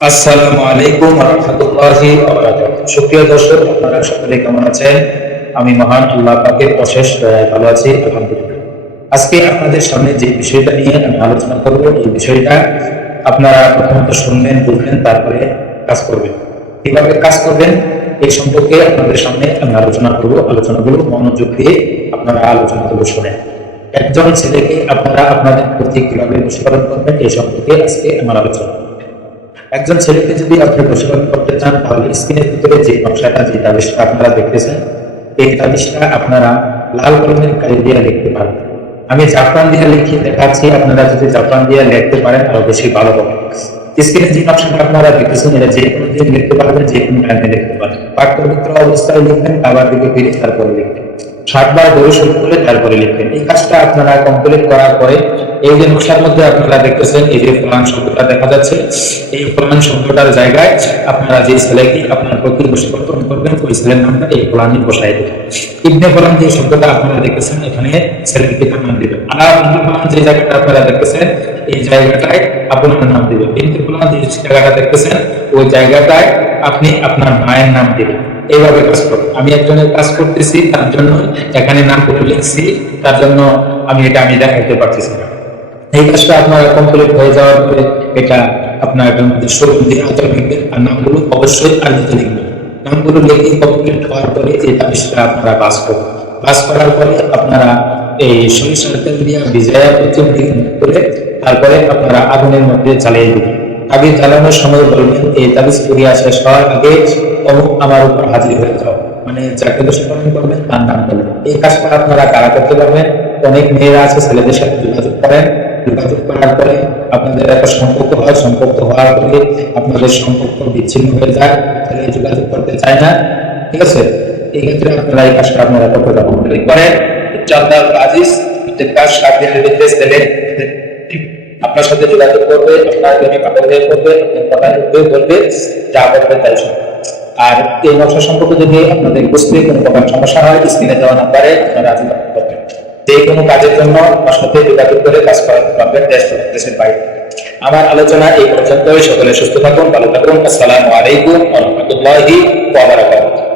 আসসালামু আলাইকুম ওয়া রাহমাতুল্লাহি ওয়া বারাকাতুহু। সুপ্রিয় দর্শক, আপনারা সকলে কেমন আছেন? আমি মহান আল্লাহ পাকের অশেষ দয়ায় ভালো আছি, আলহামদুলিল্লাহ। আজকে আপনাদের সামনে যে বিষয়টা নিয়ে আমি আলোচনা করব, এই বিষয়টা আপনারা প্রথমত শুনবেন, বুঝবেন, তারপরে কাজ করবেন। কিভাবে কাজ করবেন এই সম্পর্কে আপনাদের সামনে আমি আলোচনা করব। আলোচনাগুলো মনোযোগ দিয়ে আপনারা আলোচনাগুলো শুনেন। একজন ছেলেকে আপনারা আপনাদের প্রতি কিভাবে বশীকরণ করবেন এই সম্পর্কে আজকে আমার আলোচনা। একজন ছেলেকে যদি আপনি বশীকরণ করতে চান, তাহলে স্ক্রিনের ভিতরে যে নকশাটা, যে তাবিজটা আপনারা দেখতেছেন, এই তাবিজটা আপনারা লাল কলমের কালি দিয়ে লিখতে পারেন। আমি জাফরান দিয়ে লিখে দেখাচ্ছি, আপনারা যদি জাফরান দিয়ে লিখতে পারেন আরো বেশি ভালো হবে। স্ক্রিনে যে নকশাটা আপনারা দেখতেছেন, এটা যে কোনো দিন লিখতে পারবেন, যে কোনো টাইমে লিখতে পারবেন। পাক পবিত্র অবস্থায় লিখবেন, আবার দিকে ফিরে তারপরে লিখবেন। 7 বার দরুদ শরীফ করে তারপরে লিখবেন। এই কাজটা আপনারা কমপ্লিট করার পরে এই যে নকশার মধ্যে আপনারা দেখতেছেন, এই যে ফুলান শব্দটা দেখা যাচ্ছে, এই ফুলান শব্দটার জায়গায় আপনারা যে ছেলেকে আপনার প্রতি বশীকরণ করবেন, ওই ছেলের নামটা এই ফুলানি বসাই দেবেন। ইবনে ফুলান যে শব্দটা আপনারা দেখতেছেন, এখানে ছেলের পিতার নাম দিবেন। আর ইবনে ফুলান যে জায়গাটা আপনারা দেখতেছেন, এই জায়গাটায় আপনার নাম দিবেন। ইবনে ফুলান যে জায়গাটা দেখতেছেন, ওই জায়গাটায় আপনি আপনার মায়ের নাম দিবেন। এইভাবে কাজ করবো। আমি একজনের কাজ করতেছি, তার জন্য এখানে নাম করে লিখছি, তার জন্য আমি দেখাইতে পারতেছি না। এই কাজটা আপনার কমপ্লিট হয়ে যাওয়ার পরে এটা আপনার এটার মধ্যে সরু দিয়ে আতর লিখবেন, আর নামগুলো অবশ্যই আলিতে লিখবেন। নামগুলো লিখে কমপ্লিট হওয়ার পরে এই তাবিজটা আপনারা বাস করবেন। বাস করার পরে আপনারা এই সরিষার তেল দিয়ে ভিজাইয়া প্রথম দিকে করে তারপরে আপনারা আগুনের মধ্যে জ্বালিয়ে দিবেন। আগে জ্বালানোর সময় বলবেন, এই তাবিজ ক্রিয়া শেষ হওয়ার আগে অমুক আমার উপর হাজির হয়ে যাও, মানে যাকে বশীকরণ করবেন তার নাম বলবেন। এই কাজটা আপনারা কারা করতে পারবেন? অনেক মেয়েরা আছে, ছেলেদের সাথে যোগাযোগ করেন। যোগাযোগ করার পরে আপনাদের একটা সম্পর্ক হয়, সম্পর্ক হওয়ার পরে আপনাদের সম্পর্ক বিচ্ছিন্ন হয়ে যায়, তাহলে যোগাযোগ করতে চায় না। ঠিক আছে, এই ক্ষেত্রে আপনারা এই কাজটা আপনারা করতে পারবেন। করেন ইনশাআল্লাহ আজিজ, কাজ 7 দিনের ভিতরে ছেলে আপনার সাথে যোগাযোগ করবে, আপনার প্রেমে পাগল হয়ে পড়বে, আপনার কথা উঠবে, বলবে, যা বলবে তাই শুনবে। আর এই নকশা সম্পর্কে যদি আপনাদের বুঝতে কোনো প্রকার সমস্যা হয়, স্ক্রিনে দেওয়া নাম্বারে আপনারা যোগাযোগ করবেন। যে কোনো কাজের জন্য আমার সাথে যোগাযোগ করে কাজ করাতে পারবেন দেশ দেশের বাইরে। আমার আলোচনা এই পর্যন্তই। সকলে সুস্থ থাকুন, ভালো থাকুন। আসসালামু আলাইকুম ওয়া রাহমাতুল্লাহি ওয়া বারাকাতুহু।